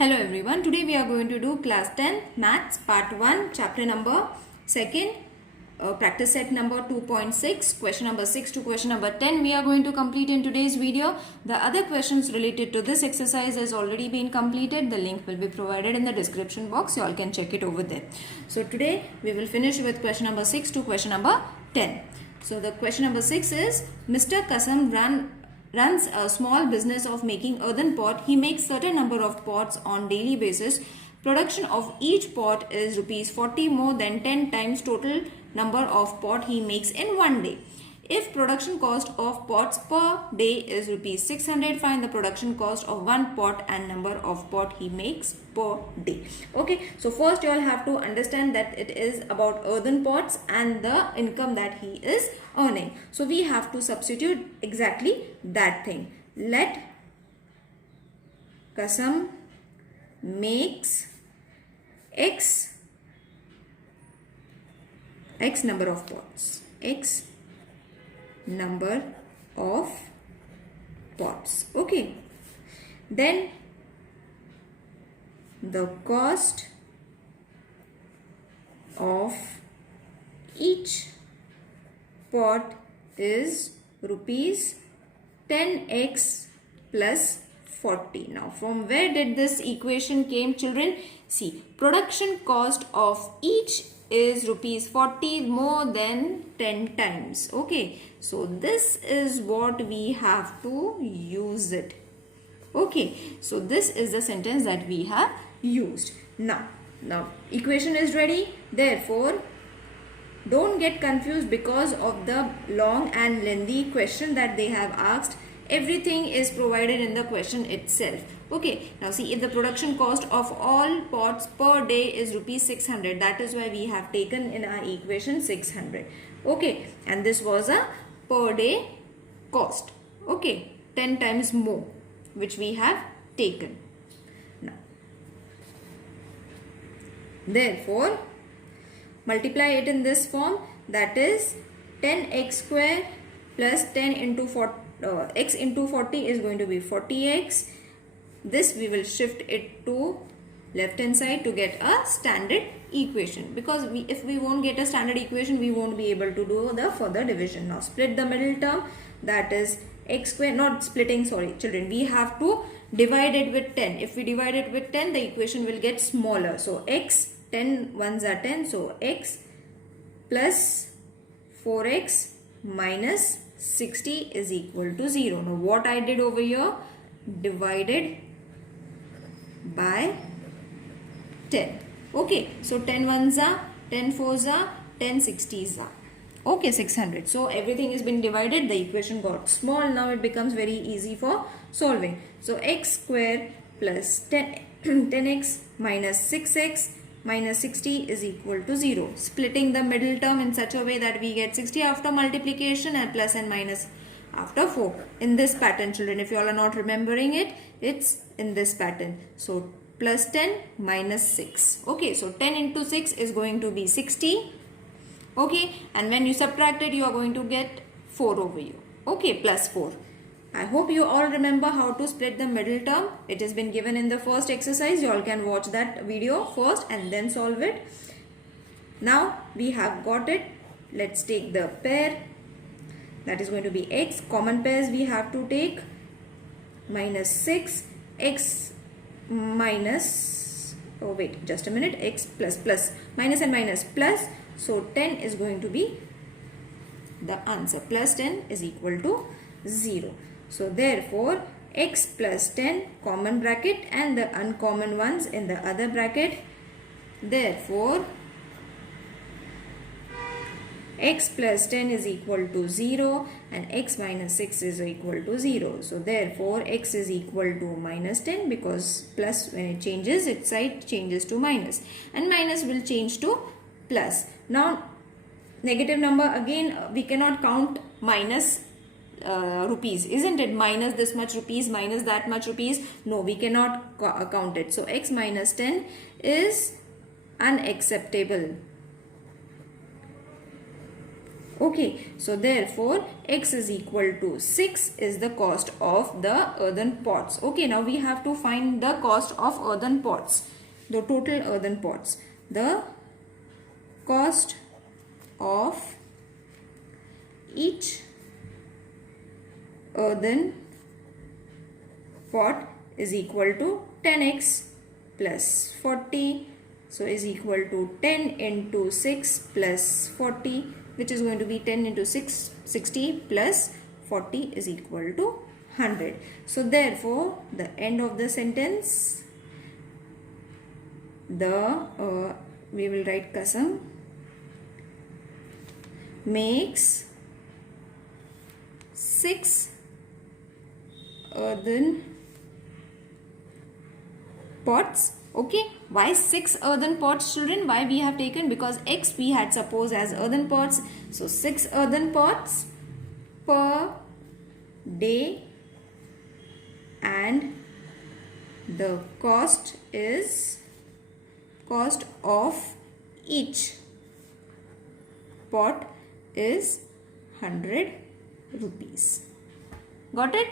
Hello everyone, today we are going to do class 10 maths part 1 chapter number 2nd practice set number 2.6 question number 6 to question number 10 we are going to complete in today's video. The other questions related to this exercise has already been completed. The link will be provided in the description box. You all can check it over there. So today we will finish with question number 6 to question number 10. So the question number 6 is Mr. Kasam runs a small business of making earthen pot. He makes certain number of pots on daily basis. Production of each pot is rupees 40 more than 10 times total number of pot he makes in one day. If production cost of pots per day is rupees 600, find the production cost of one pot and number of pot he makes per day. Okay, so first you all have to understand that it is about earthen pots and the income that he is earning. So we have to substitute exactly that thing. Let Kasam makes X number of pots. X number of pots. Okay. Then the cost of each pot is rupees 10x plus 40. Now from where did this equation came, children? See, production cost of each is rupees 40 more than 10 times. Okay, so this is what we have to use it. Okay, so this is the sentence that we have used. Now equation is ready. Therefore, don't get confused because of the long and lengthy question that they have asked. Everything is provided in the question itself. Okay, now see, if the production cost of all pots per day is rupees 600, that is why we have taken in our equation 600. Okay, and this was a per day cost. Okay, 10 times more, which we have taken. Now, therefore, multiply it in this form, that is 10x square plus 10 into 40, x into 40 is going to be 40x. This we will shift it to left hand side to get a standard equation, because if we won't get a standard equation, we won't be able to do the further division. Now split the middle term, that is x square, not splitting, sorry children, we have to divide it with 10. If we divide it with 10, the equation will get smaller. So x, 10 ones are 10, so x plus 4x minus 60 is equal to 0. Now what I did over here, divided by 10. Okay, so 10 ones are, 10 fours are, 10 60s are. Okay, 600. So everything has been divided, the equation got small. Now it becomes very easy for solving. So x square plus 10x minus 6x minus 60 is equal to 0. Splitting the middle term in such a way that we get 60 after multiplication and plus and minus after 4. In this pattern, children, if you all are not remembering it, it's in this pattern. So plus 10 minus 6. Okay, so 10 into 6 is going to be 60. Okay, and when you subtract it, you are going to get 4 over here. Okay, plus 4. I hope you all remember how to split the middle term. It has been given in the first exercise. You all can watch that video first and then solve it. Now we have got it. Let's take the pair. That is going to be x. Common pairs we have to take. Minus 6. X minus, oh wait, just a minute. X plus plus. Minus and minus plus. So 10 is going to be the answer. Plus 10 is equal to 0. So therefore, x plus 10 common bracket and the uncommon ones in the other bracket. Therefore, x plus 10 is equal to 0 and x minus 6 is equal to 0. So therefore, x is equal to minus 10, because plus, when it changes, its side changes to minus, and minus will change to plus. Now negative number, again we cannot count minus rupees, isn't it? Minus this much rupees, minus that much rupees. No, we cannot count it. So x minus 10 is unacceptable. Okay, so therefore x is equal to 6 is the cost of the earthen pots. Okay, now we have to find the cost of earthen pots, the total earthen pots. The cost of each earthen pot is equal to 10x plus 40. So is equal to 10 into 6 plus 40, which is going to be 10 into 6, 60 plus 40 is equal to 100. So therefore, the end of the sentence, we will write Kasam makes 6 earthen pots. Okay, why 6 earthen pots, children? Why we have taken? Because x we had supposed as earthen pots. So 6 earthen pots per day, and the cost of each pot is 100 rupees. Got it?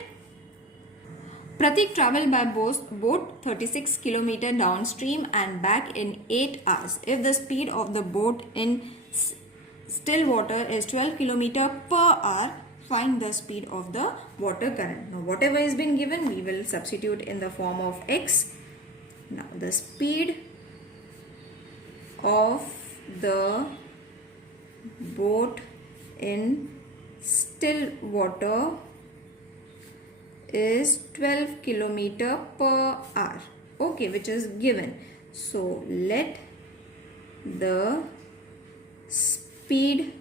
Pratik travelled by boat 36 km downstream and back in 8 hours. If the speed of the boat in still water is 12 km per hour, find the speed of the water current. Now whatever is been given, we will substitute in the form of x. Now the speed of the boat in still water is 12 km per hour. Okay, which is given. So let the speed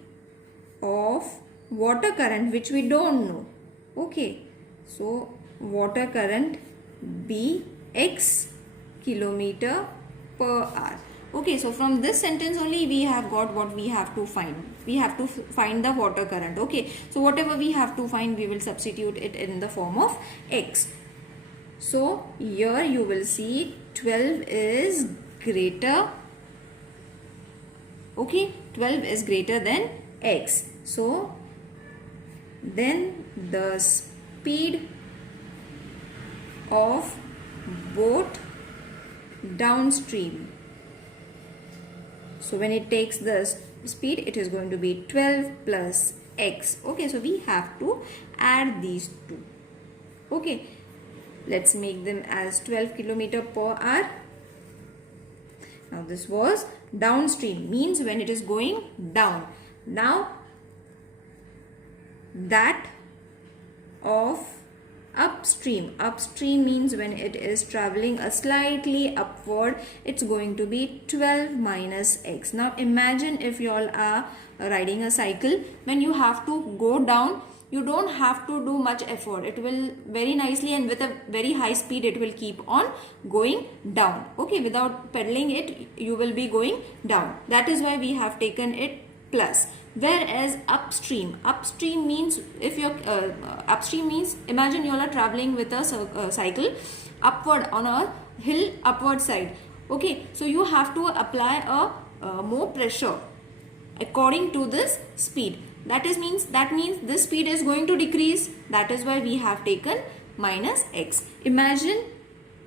of water current, which we don't know. Okay, so water current be x km per hour. Okay, so from this sentence only we have got what we have to find. We have to find the water current. Okay, so whatever we have to find, we will substitute it in the form of x. So here you will see 12 is greater. Okay, 12 is greater than x. So then the speed of boat downstream. So when it takes the speed, it is going to be 12 plus x. Okay, so we have to add these two. Okay, let's make them as 12 km per hour. Now this was downstream, means when it is going down. Now that of upstream. Upstream means when it is traveling a slightly upward, it's going to be 12 minus x. Now imagine if you all are riding a cycle, when you have to go down, you don't have to do much effort. It will very nicely and with a very high speed, it will keep on going down. Okay, without pedaling it, you will be going down. That is why we have taken it plus. Whereas upstream means, if you're upstream means, imagine you all are traveling with a cycle upward on a hill upward side. Okay, so you have to apply a more pressure according to this speed. That means this speed is going to decrease. That is why we have taken minus x. Imagine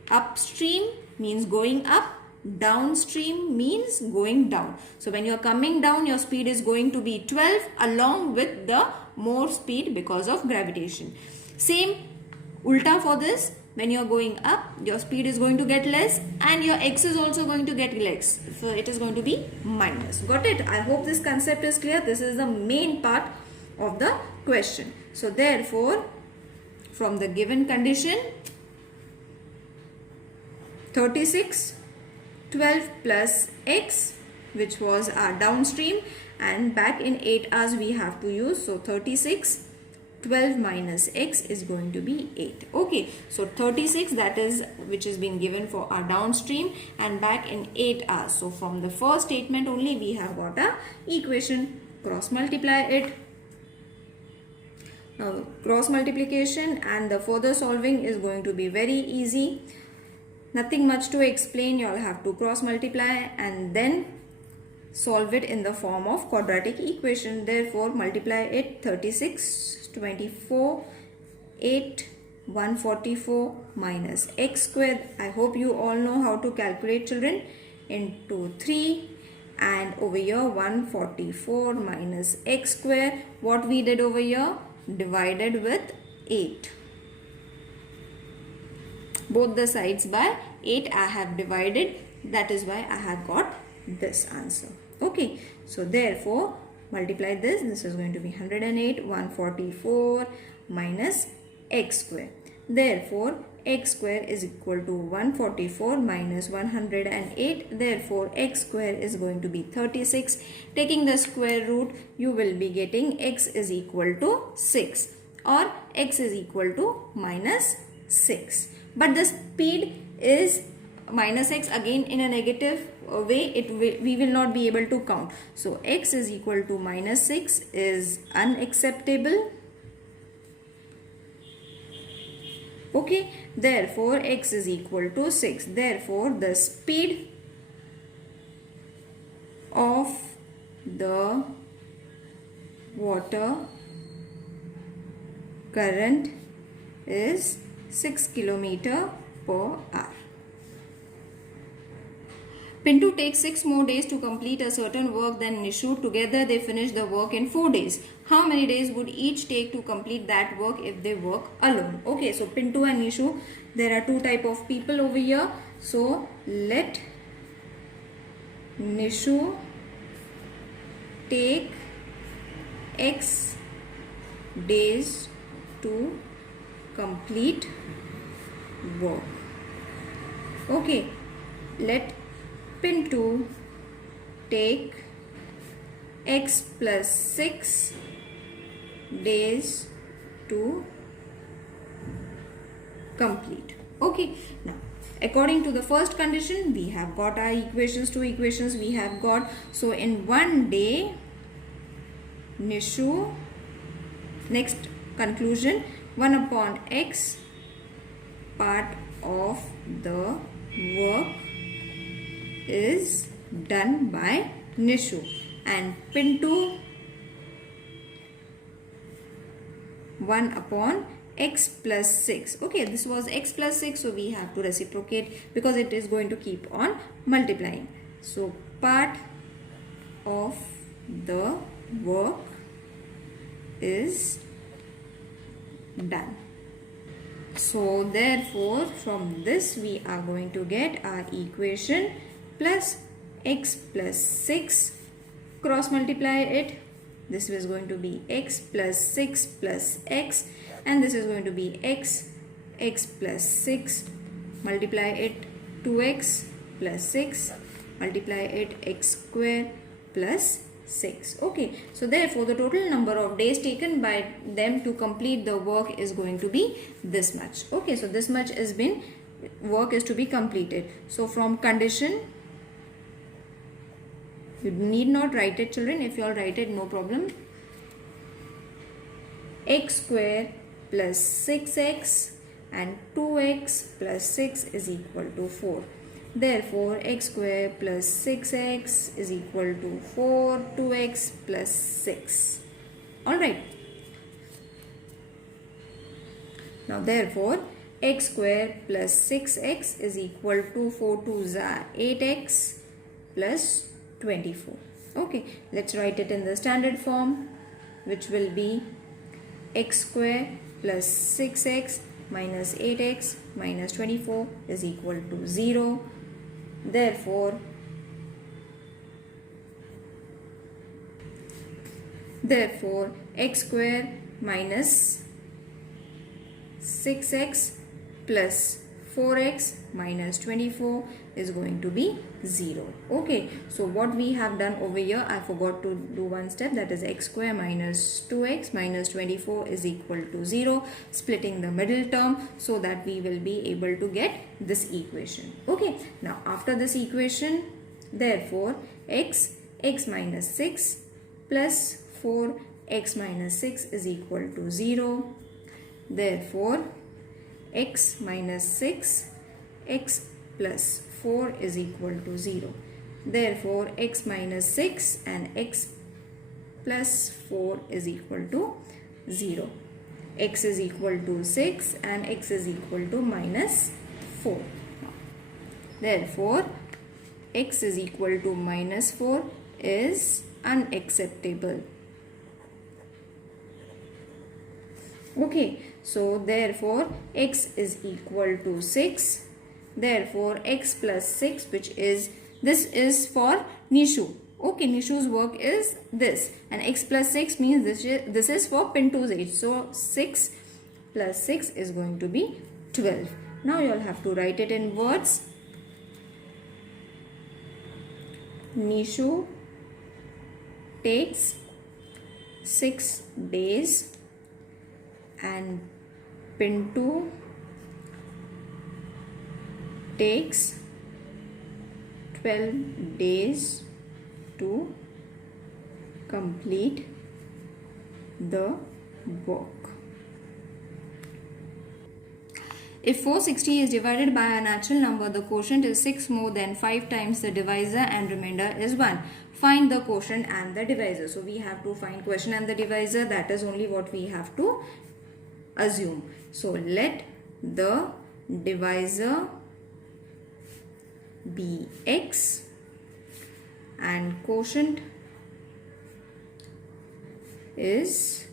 upstream means going up, downstream means going down. So when you are coming down, your speed is going to be 12 along with the more speed because of gravitation. Same ulta for this. When you are going up, your speed is going to get less and your x is also going to get less. So it is going to be minus. Got it? I hope this concept is clear. This is the main part of the question. So therefore, from the given condition, 36, 12 plus x, which was our downstream, and back in 8 hours we have to use. So 36, 12 minus x is going to be 8. Okay, so 36, that is which is being given for our downstream, and back in 8 hours. So from the first statement only we have got a equation. Cross multiply it. Now cross multiplication and the further solving is going to be very easy. Nothing much to explain. You all have to cross multiply and then solve it in the form of quadratic equation. Therefore, multiply it 36, 24, 8, 144 minus x squared. I hope you all know how to calculate, children, into 3, and over here 144 minus x square. What we did over here? Divided with 8. Both the sides by 8 I have divided. That is why I have got this answer. Okay. So therefore, multiply this. This is going to be 108, 144 minus x square. Therefore, x square is equal to 144 minus 108. Therefore, x square is going to be 36. Taking the square root, you will be getting x is equal to 6 or x is equal to minus 6. But the speed is minus x, again in a negative way. We will not be able to count. So, x is equal to minus 6 is unacceptable. Okay, therefore x is equal to 6. Therefore, the speed of the water current is 6 km per hour. Pintu takes 6 more days to complete a certain work than Nishu. Together they finish the work in 4 days. How many days would each take to complete that work if they work alone? Okay, so Pintu and Nishu, there are two type of people over here. So let Nishu take x days to complete work. Okay, let Pintu take x plus 6 days to complete. Okay, now according to the first condition, we have got our equations, two equations we have got. So in one day, Nishu, next conclusion, 1 upon x part of the work is done by Nishu, and Pintu 1 upon x plus 6. Okay, this was x plus 6, so we have to reciprocate because it is going to keep on multiplying. So part of the work is done. So therefore, from this we are going to get our equation plus x plus 6, cross multiply it. This is going to be x plus 6 plus x, and this is going to be x plus 6, multiply it 2x plus 6, multiply it x square plus 6. Okay, so therefore the total number of days taken by them to complete the work is going to be this much. Okay, so this much has been, work is to be completed. So from condition, you need not write it, children. If you all write it, no problem. X square plus 6x and 2x plus 6 is equal to 4. Therefore, x square plus 6x is equal to 4, 2x plus 6. Alright. Now, therefore, x square plus 6x is equal to 4 2s are 8x plus 24. Okay, let's write it in the standard form, which will be x square plus 6x minus 8x minus 24 is equal to 0. Therefore, x square minus 6x plus 4x minus 24 is going to be 0. Okay, so what we have done over here, I forgot to do one step, that is x square minus 2x minus 24 is equal to 0, splitting the middle term so that we will be able to get this equation. Okay, now after this equation, therefore x minus 6 plus 4x minus 6 is equal to 0. Therefore, x minus 6, x plus 4 is equal to 0. Therefore, x minus 6 and x plus 4 is equal to 0. X is equal to 6 and x is equal to minus 4. Therefore, x is equal to minus 4 is unacceptable. Okay, so therefore x is equal to 6. Therefore, x plus 6, which is, this is for Nishu. Okay, Nishu's work is this, and x plus 6 means this is for Pintu's age. So 6 plus 6 is going to be 12. Now you all have to write it in words. Nishu takes 6 days and Pintu takes 12 days to complete the work. If 460 is divided by a natural number, the quotient is 6 more than 5 times the divisor and remainder is 1. Find the quotient and the divisor. So we have to find quotient and the divisor. That is only what we have to assume. So let the divisor be x and quotient is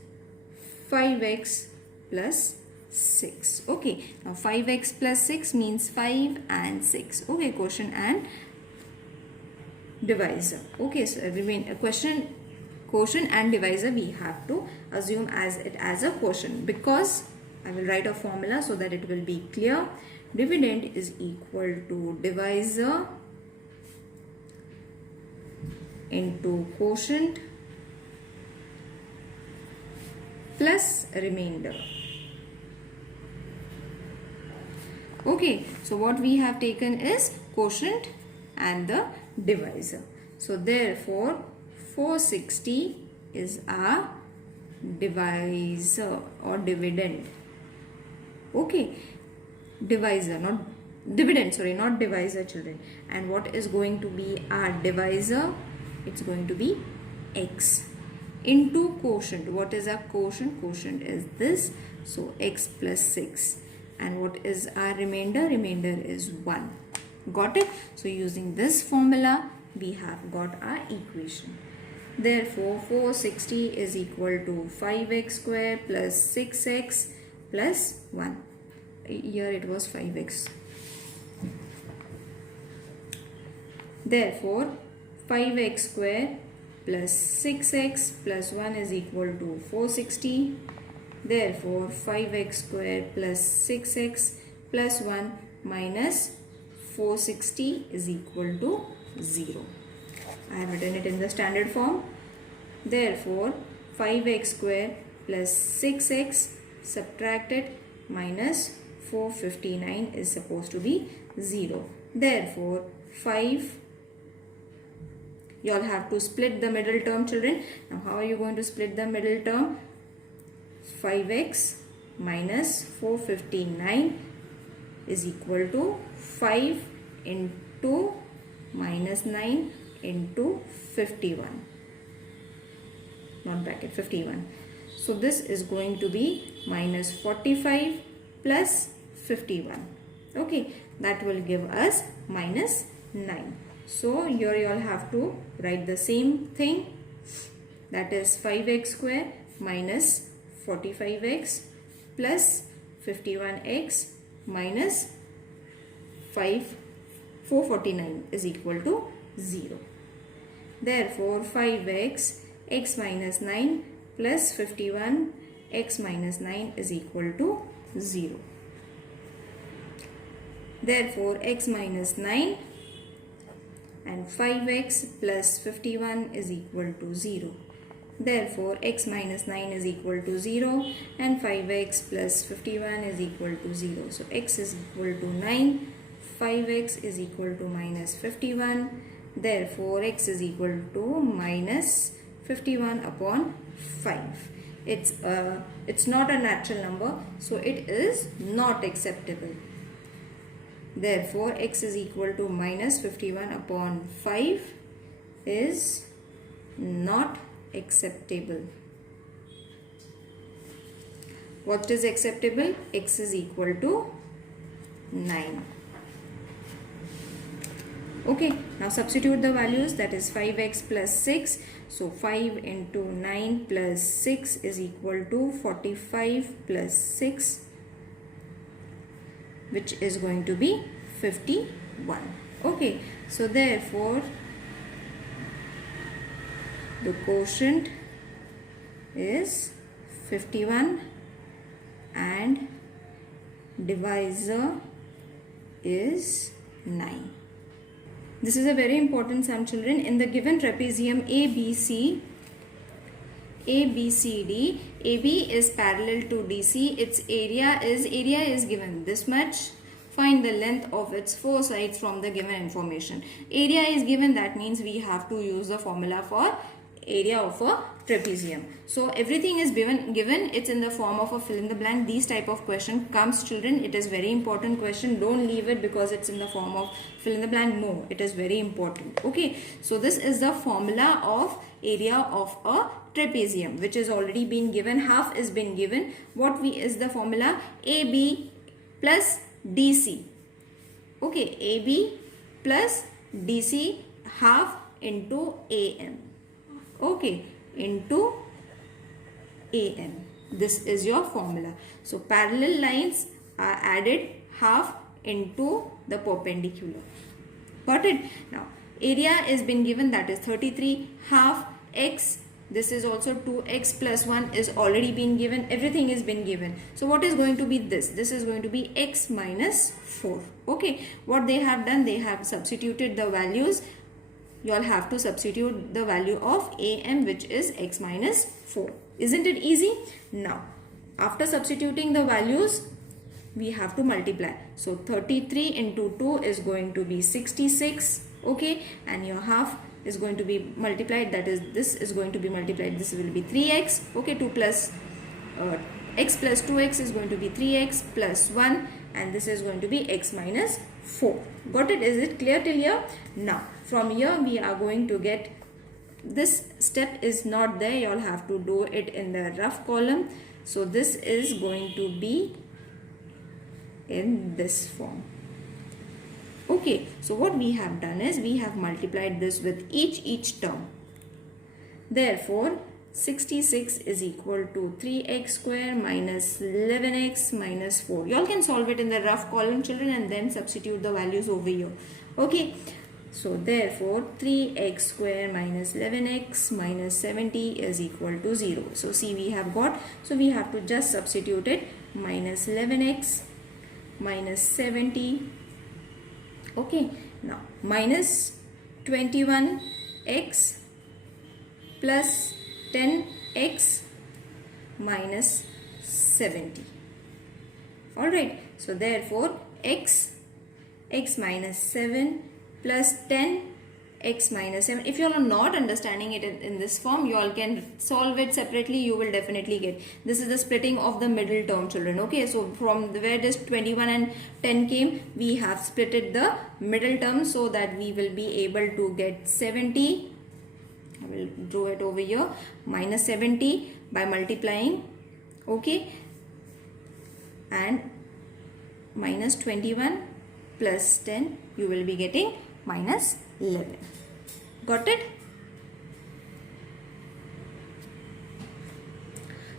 5x plus 6. Okay, now 5x plus 6 means 5 and 6. Okay, quotient and divisor. Okay, so quotient and divisor we have to assume as it as a quotient, because I will write a formula so that it will be clear. Dividend is equal to divisor into quotient plus remainder. Okay, so what we have taken is quotient and the divisor. So therefore 460 is our divisor or dividend. Okay, divisor, not dividend, sorry, not divisor, children. And what is going to be our divisor? It's going to be x into quotient. What is our quotient? Quotient is this, so x plus 6. And what is our remainder? Remainder is 1. Got it? So using this formula, we have got our equation. Therefore, 460 is equal to 5x square plus 6x plus 1. Here it was 5x. Therefore, 5x square plus 6x plus 1 is equal to 460. Therefore, 5x square plus 6x plus 1 minus 460 is equal to 0. I have written it in the standard form. Therefore, 5x square plus 6x subtracted minus 459 is supposed to be 0. Therefore, 5, you all have to split the middle term, children. Now, how are you going to split the middle term? 5x minus 459 is equal to 5 into minus 9 into 51. Not bracket, 51. So this is going to be minus 45 plus 51. Okay, that will give us minus 9. So here you all have to write the same thing, that is 5x square minus 45x plus 51x minus 449 is equal to 0. Therefore, 5x x minus 9 plus 51 x minus 9 is equal to 0. Therefore, x minus 9 and 5x plus 51 is equal to 0. Therefore, x minus 9 is equal to 0 and 5x plus 51 is equal to 0. So, x is equal to 9, 5x is equal to minus 51. Therefore, x is equal to minus 51 upon 5. It's not a natural number, so it is not acceptable. Therefore, x is equal to minus 51 upon 5 is not acceptable. What is acceptable? X is equal to 9. Okay, now substitute the values, that is 5x plus 6. So 5 into 9 plus 6 is equal to 45 plus 6, which is going to be 51. Okay, so therefore the quotient is 51 and divisor is 9. This is a very important sum, children. In the given trapezium ABC, ABCD, AB is parallel to DC. Its area is given this much. Find the length of its four sides from the given information. Area is given, that means we have to use the formula for area of a trapezium. So everything is given, it's in the form of a fill in the blank. These type of question comes, children. It is very important question. Don't leave it because it's in the form of fill in the blank. No, it is very important. Okay, so this is the formula of area of a trapezium, which is already been given. Half is been given. What is the formula? AB plus DC. Okay, AB plus DC, half into AM. Okay, into AM. This is your formula. So parallel lines are added half into the perpendicular. Got it? Now area is been given, that is 33, half x. This is also 2x plus 1 is already been given. Everything is been given. So what is going to be this? This is going to be x minus 4. Okay, what they have done, they have substituted the values. You all have to substitute the value of AM, which is x minus 4. Isn't it easy? Now, after substituting the values, we have to multiply. So 33 into 2 is going to be 66. Okay, and your half is going to be multiplied, that is this is going to be multiplied. This will be 3x. Okay, 2 plus x plus 2x is going to be 3x plus 1, and this is going to be x minus 4. Got it? Is it clear till here? Now from here we are going to get, this step is not there, you all have to do it in the rough column. So this is going to be in this form. Okay, so what we have done is we have multiplied this with each term. Therefore 66 is equal to 3x square minus 11x minus 4. You all can solve it in the rough column, children, and then substitute the values over here. Okay, so therefore 3x square minus 11x minus 70 is equal to 0. So see, we have got, so we have to just substitute it, minus 11x minus 70. Okay, now minus 21x plus 10x minus 70. Alright, so therefore x minus 7 plus 10x minus 7. If you all are not understanding it in this form, you all can solve it separately. You will definitely get. This is the splitting of the middle term, children. Okay, so from where this 21 and 10 came, we have splitted the middle term so that we will be able to get 70. I will draw it over here, minus 70 by multiplying. Okay, and minus 21 plus 10, you will be getting minus 11. Got it?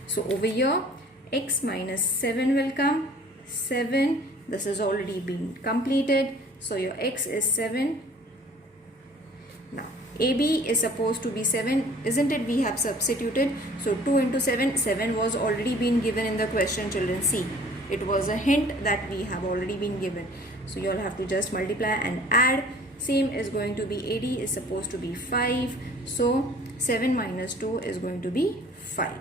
So over here x minus 7 will come. 7, this has already been completed. So your x is 7. Now AB is supposed to be 7, isn't it? We have substituted. So 2 into 7, 7 was already been given in the question, children. See, it was a hint that we have already been given. So you all have to just multiply and add. Same is going to be 80 is supposed to be 5. So 7 minus 2 is going to be 5.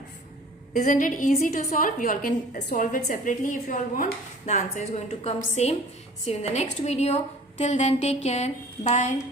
Isn't it easy to solve? You all can solve it separately if you all want. The answer is going to come same. See you in the next video. Till then, take care. Bye.